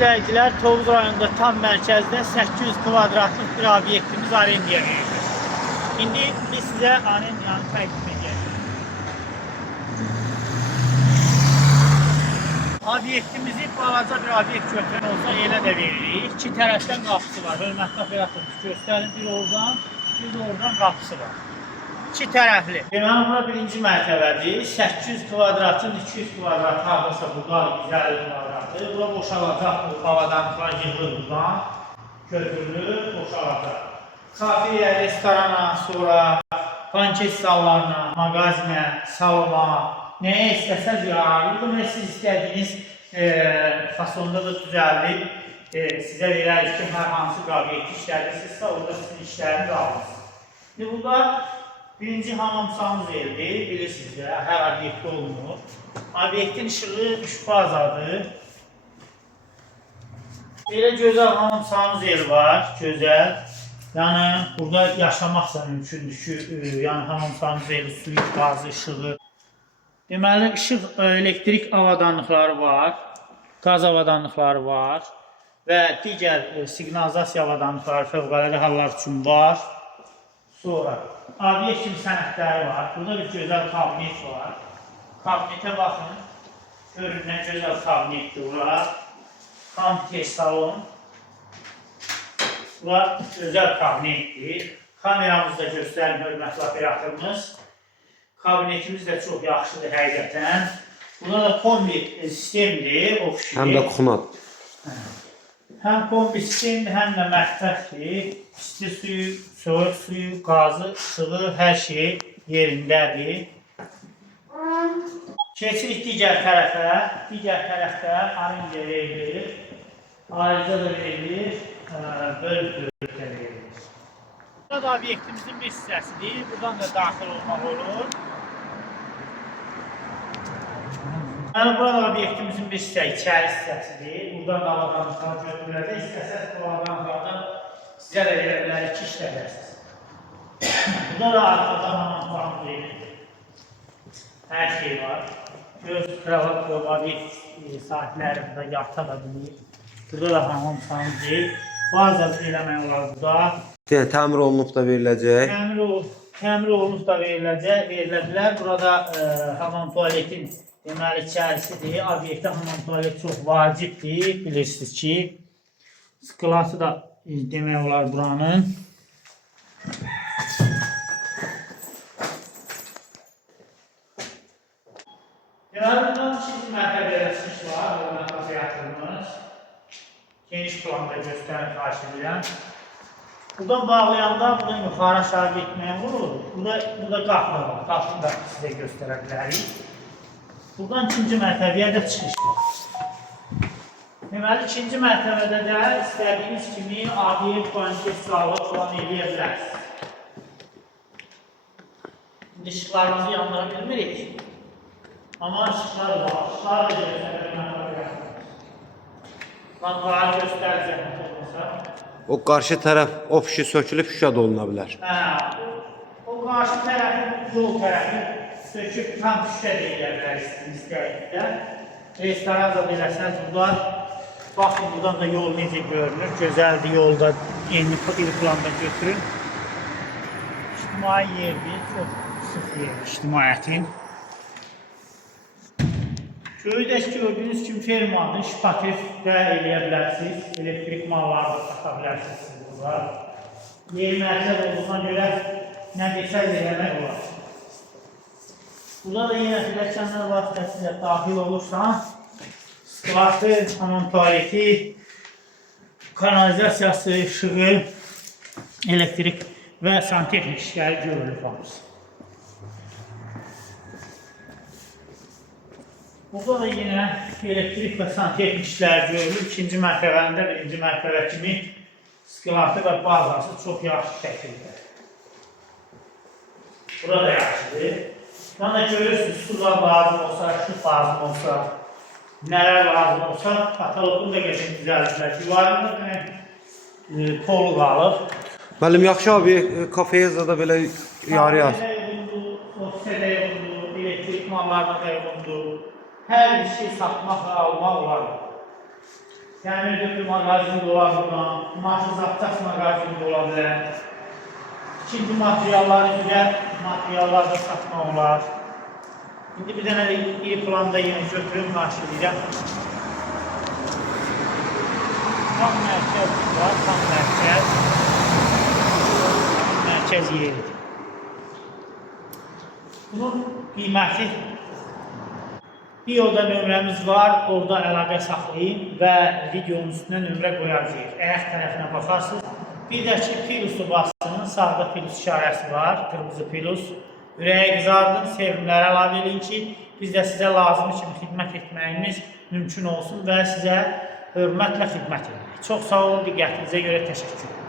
izləyicilər, Tovuz rayonunda tam mərkəzdə 800 kvadratlıq bir obyektimiz arendaya verilir. İndi biz sizə arendanı təqdim edəcəyik. Obyektimizi balaca bir obyekt götürən olsa elə də veririk. İki tərəfdən qapısı var. Hörmətli operatorumuz göstərin. Bir de oradan qapısı var. İki tərəfli. Deməli, bura birinci mərtəbədir. 800 kvadratın 200 kvadrat hardasa burada 150 kvadratdır. Bura boşalacaq. Bu havadan yığılır buradan. Götürülür, boşalacaq. Kafeyə, restorana, sonra pankek sallarına, mağazinə, salona, nəyə istəsəz yararlı. Bunu siz istədiyiniz fasonda da düzəldib sizə verərik ki, hər hansı qabiliyyəti işlədirsinizsə, orada sizin işləriniz alırsınız. Burada birinci hamamsağımız eldir, bilirsiniz də, hər obyektdə olunur. Obyektin işığı 3 fazadır. Belə gözəl hamamsağımız el var, gözəl. Yəni, burada yaşamaq da mümkündür ki, yəni hamamsağımız eli, suyu, qazı, işığı. Deməli, işıq, elektrik avadanlıqları var, qaz avadanlıqları var və digər siqnalizasiya avadanlıqları fövqəladə hallar üçün var. Sonra, obyekt kimi sənədləri var. Burada bir gözəl kabinet var. Kabinetə baxın. Görünən gözəl kabinetdir bura. Kompleks salon. Bura gözəl kabinetdir. Kameramızda göstərin hörmətli operatorumuz. Kabinetimiz də çox yaxşıdır həqiqətən. Burada da kombi sistemdir. Həm də kuxunat. Həm kombi sistemdir, həm də mətbəxdir. İsti suyu, soğuk suyu, qazı, işığı, hər şey yerindədir. Keçirik digər tərəfə. Digər tərəfdə arendiya verilir. Ayrıca da verilir, bölüb də verilir. Burada da obyektimizin bir hissəsidir. Buradan da daxil olmaq olur. Yəni, burada obyektimizin bir içəri hissəsidir. Buradan da avadanlıqlar götürüləcək. İstəsəz bu avadanlıqlardan sizə də verə bilərik ki, işlədərsiniz. Burada da arxadan hamamsağımız verilir. Hər şey var. Göz, kravat, obyekt sahibləri burada yata da bilir. Burada da hamamsağımız deyil. Bazı eləmək olar burada. Təmir olunub da veriləcək. Təmir olunub da verilə bilər. Burada hamam tuvaletin deməli içərisidir. Obyektdə hamam tuvalet çox vacibdir. Bilirsiniz ki, sklası da demək olar buranın. Deməli, buradan ikinci mərtəbəyə çıxış var. Hörmətli operatorumuz. Geniş planda göstərin, xahiş edirəm. Buradan bağlayanda, buradan yuxarı aşağı getməyə olur. Burada qapı da var. Qapını da sizə göstərə bilərik. Buradan ikinci mərtəbəyə də çıxış var. Deməli, ikinci mərtəbədə də istədiyiniz kimi obyekt, pankek, salon falan eləyə bilərsiniz. İndi işıqlarımızı yandıra bilmirik. Amma işıqlar var. İşıqlar da göstərə. Lambaları göstərəcək olmasa. O qarşı tərəf ofisi sökülüb şüşə doluna bilər. O qarşı tərəfi, yol tərəfi söküb tam şüşə deyilə bilərsiniz istəyikdə. Restoran da beləsəniz, baxın, buradan da yol necə görünür. Gözəldir, yolda yeni planda götürün. İctimai yerdir, çox sıx yerdir ictimaiyyətin. Köyüdəş gördüyünüz kimi fermadır, şipatif də eləyə bilərsiniz. Elektrik malları da sata bilərsiniz burada. Yeri mərkəz olduğuna görə nə desəz eləmək olar. Burada da yenə pilləkənlər vasitəsilə daxil olursan, sklası, hamam tuvaleti, kanalizasiyası, işığı, elektrik və santexnik işləri görülür hamısı. Burada da yenə elektrik və santexnik işləri görülür. İkinci mərtəbəndə, birinci mərtəbə kimi sklası və bazası çox yaxşı şəkildə. Burada yaxşıdır. Burada görürsünüz, sular lazım olsa, işıq lazım olsa, nələr lazım olsa, kataloqunu da geçin düzəldilər. Divarında polu qalır. Müəllim, yaxşı abi, kafeyə zada belə yarı yaz. Kafeyə də uyğundur, ofisdə də uyğundur, elektrik mallarına da uyğundur. Hər bir şey satmaq və almaq var. Dəmir döküm mağazini də olar buradan, maşın zapças mağazini də ola bilər. İkinci materialları üzrə materiallar da satmaq olar. İndi bir dənə də iri planda yenə götürüb qarşılayacaq. Tam mərkəz var, tam mərkəz. Mərkəz yeridir. Bunun qiyməti videoda nömrəmiz var, orada əlaqə saxlayın və videonun üstünə nömrə qoyacağıq. Ayaq tərəfinə baxarsınız. Bir də ki, pilusu basının, sağda pilus işarəsi var, qırmızı pilus. Ürəyə qızardın, sevimləri əlavə edin ki, biz də sizə lazım kimi xidmət etməyimiz mümkün olsun və sizə hörmətlə xidmət edirik. Çox sağ olun, diqqətinizə görə təşəkkür.